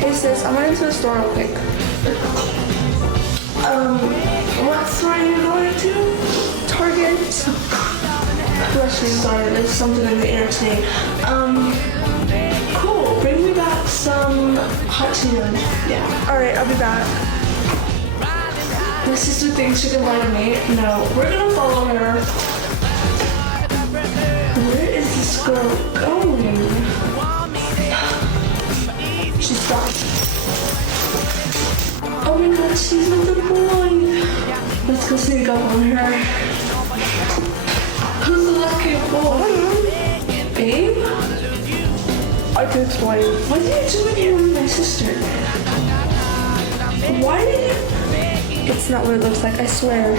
Hey sis, I went into the store real quick. What store are you going to? Target. Bless you, sorry, there's something in the air today. Cool, bring me back some hot tea then. Yeah. Alright, I'll be back. My sister thinks she can lie to me. No, we're gonna follow her. Where is this girl going? She stopped. Oh my god, she's with the boy. Let's go sneak up on her. Who's the lucky boy? Babe? I can explain. What did you do here with my sister? Why did you... It's not what it looks like, I swear.